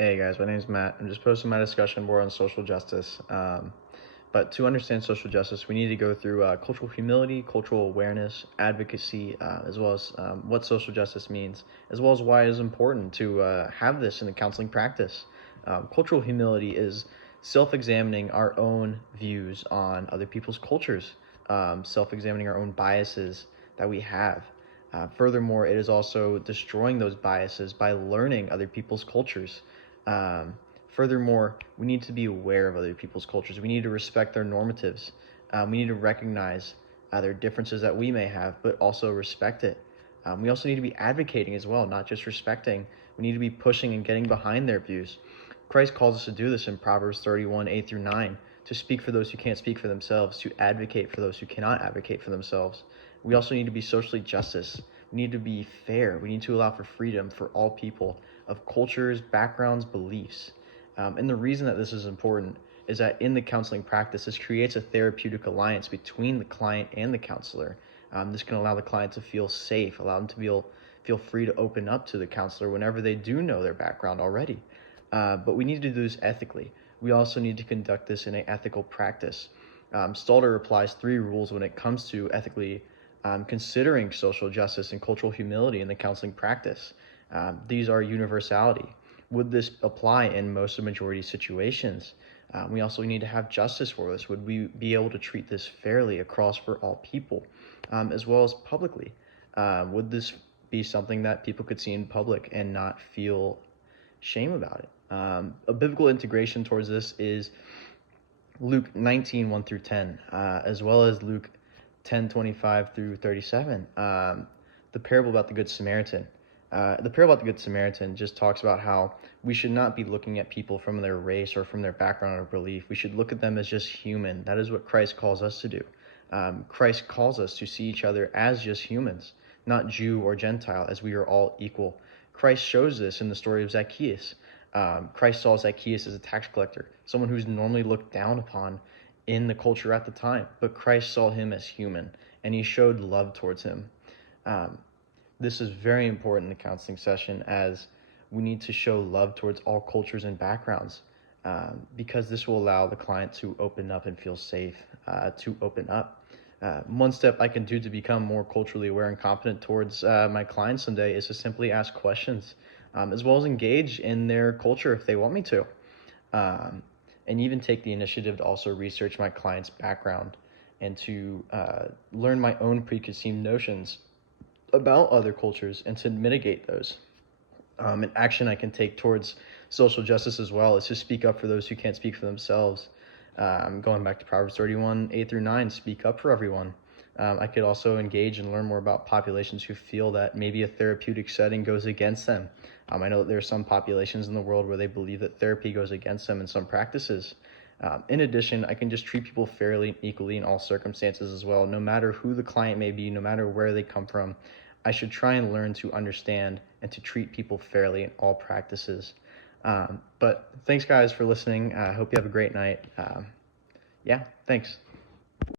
Hey guys, my name is Matt. I'm just posting my discussion board on social justice. But to understand social justice, we need to go through cultural humility, cultural awareness, advocacy, as well as what social justice means, as well as why it is important to have this in the counseling practice. Cultural humility is self-examining our own views on other people's cultures, self-examining our own biases that we have. Furthermore, it is also destroying those biases by learning other people's cultures. Um, Furthermore, we need to be aware of other people's cultures. We need to respect their normatives. We need to recognize their differences that we may have, but also respect it. We also need to be advocating as well, not just respecting. We need to be pushing and getting behind their views. Christ calls us to do this in Proverbs 31, 8 through 9, to speak for those who can't speak for themselves, to advocate for those who cannot advocate for themselves. We also need to be socially justice. We need to be fair. We need to allow for freedom for all people of cultures, backgrounds, beliefs. And the reason that this is important is that in the counseling practice, this creates a therapeutic alliance between the client and the counselor. This can allow the client to feel safe, allow them to feel free to open up to the counselor whenever they do know their background already. But we need to do this ethically. We also need to conduct this in an ethical practice. Stalder applies 3 rules when it comes to ethically considering social justice and cultural humility in the counseling practice. These are universality. Would this apply in most of majority situations? We also need to have justice for this. Would we be able to treat this fairly across for all people, as well as publicly? Would this be something that people could see in public and not feel shame about it? A biblical integration towards this is Luke 19, 1 through 10, as well as Luke 10, 25 through 37. The parable about the Good Samaritan. The parable about the Good Samaritan just talks about how we should not be looking at people from their race or from their background or belief. We should look at them as just human. That is what Christ calls us to do. Christ calls us to see each other as just humans, not Jew or Gentile, as we are all equal. Christ shows this in the story of Zacchaeus. Christ saw Zacchaeus as a tax collector, someone who's normally looked down upon in the culture at the time, but Christ saw him as human, and he showed love towards him. Um, this is very important in the counseling session, as we need to show love towards all cultures and backgrounds, because this will allow the client to open up and feel safe to open up. One step I can do to become more culturally aware and competent towards my clients someday is to simply ask questions, as well as engage in their culture if they want me to, and even take the initiative to also research my client's background and to learn my own preconceived notions about other cultures and to mitigate those. An action I can take towards social justice as well is to speak up for those who can't speak for themselves. Going back to Proverbs 31, 8 through 9, speak up for everyone. I could also engage and learn more about populations who feel that maybe a therapeutic setting goes against them. I know that there are some populations in the world where they believe that therapy goes against them in some practices. In addition, I can just treat people fairly and equally in all circumstances as well. No matter who the client may be, no matter where they come from, I should try and learn to understand and to treat people fairly in all practices. But thanks, guys, for listening. I hope you have a great night. Yeah, thanks.